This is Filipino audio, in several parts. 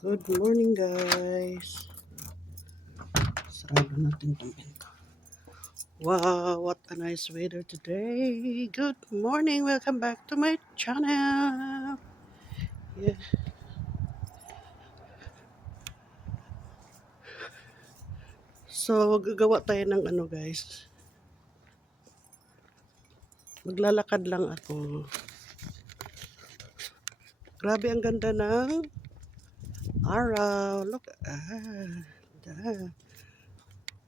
Good morning guys. Sarado natin itong pinto. Wow, what a nice weather today. Good morning. Welcome back to my channel. Yeah. So, gagawa tayo ng ano guys. Maglalakad lang ako. Grabe ang ganda ng araw. Look, ah, da.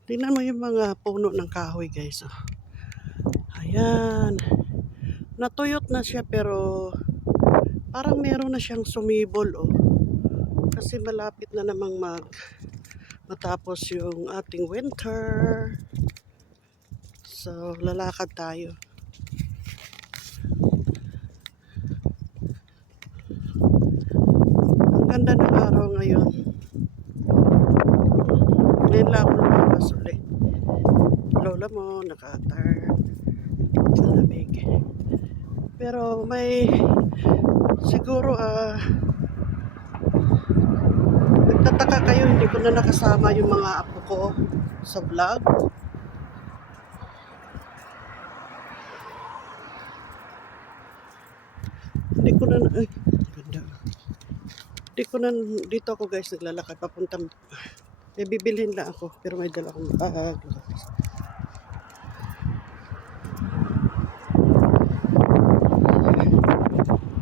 Tingnan mo yung mga puno ng kahoy, guys. Oh. Ayan. Natuyot na siya pero parang meron na siyang sumibol, oh. Kasi malapit na namang mag matapos yung ating winter. So, lalakad tayo. Ang ganda ng araw ngayon. Ngayon lang ako lumabas ulit. Lola mo, nakatar. Malamig. Pero may siguro ah nagtataka kayo hindi ko na nakasama yung mga apo ko sa vlog. Hindi ko na ay, Hindi ko na dito ako guys naglalakad papunta may bibilhin lang ako pero may dala akong bag.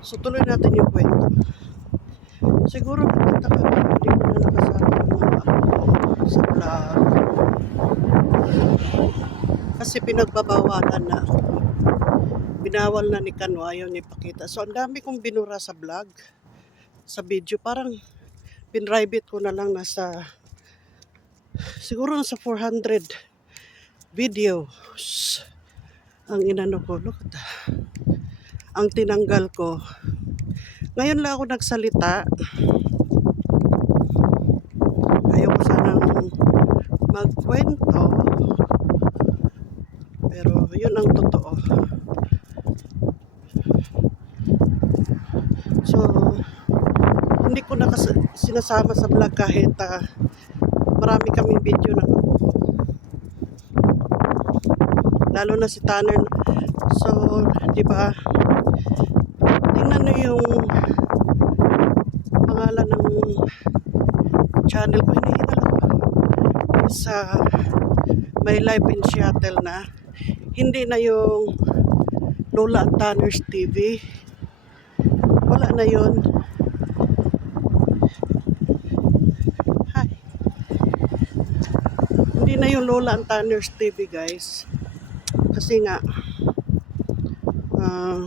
So tuloy natin yung kwento. Siguro nagtataka ka, hindi ko na nakasama yung sa vlog. Kasi pinagbabawalan na ako. Binawal na ni Kano, ayaw ni Pakita. So ang dami kong binura sa vlog, sa video. Parang pinribate ko na lang nasa, siguro nasa 400 videos ang inano ko. Look at. Ang tinanggal ko. Ngayon lang ako nagsalita. Ayaw ko sanang magkwento. Pero yun ang totoo. So, hindi ko na kas- sinasama sa vlog kahit ah, marami kaming video ng ko. Lalo na si Tanner. So, di ba? Tingnan niyo yung pangalan ng channel ko. Hinihingal ako. Sa My Life in Seattle na. Hindi na yung Lola Tanner's TV. Wala na yun. Hindi na yung Lola and Tanner's TV guys. Kasi nga ah,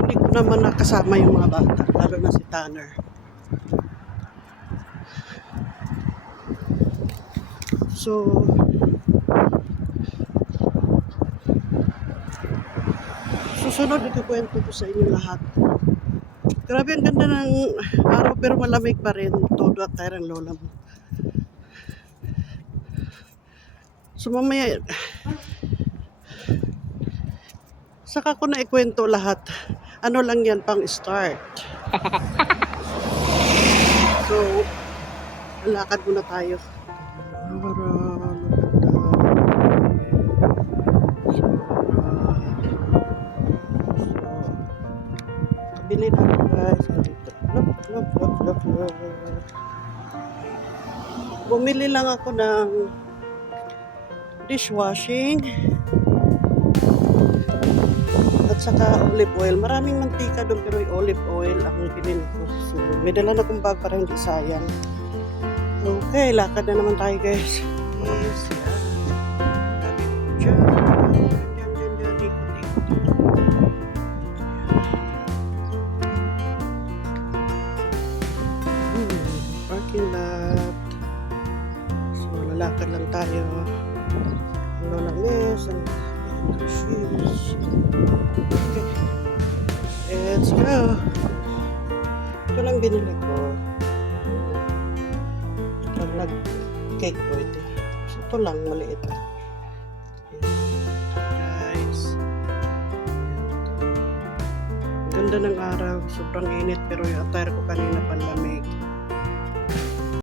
hindi ko naman nakasama yung mga bata, lalo na si Tanner. So, susunod ikukwento ko sa inyo lahat. Grabe ang ganda ng araw pero malamig pa rin. Todo at tayo ng lola mo. So mamaya, saka ko na ikwento lahat. Ano lang yan pang start. So, lakad muna tayo. Para, Kabili na ako guys. Dito. Look, look, look, look, look. Bumili lang ako ng dishwashing at saka olive oil. Maraming mantika doon pero yung olive oil ang binili ko. So, may dala na kong bag para hindi sayang. Okay, lakad na naman tayo guys. Yes, ikot, ikot, ikot. So, lalakad lang tayo. Ang lola Ness, ang ang shoes. Okay. Let's go. Ito lang binili ko. Pag nag-cake ko ito. Ito lang, maliit lang. Ganda ng araw. Sobrang init pero yung attire ko kanina pa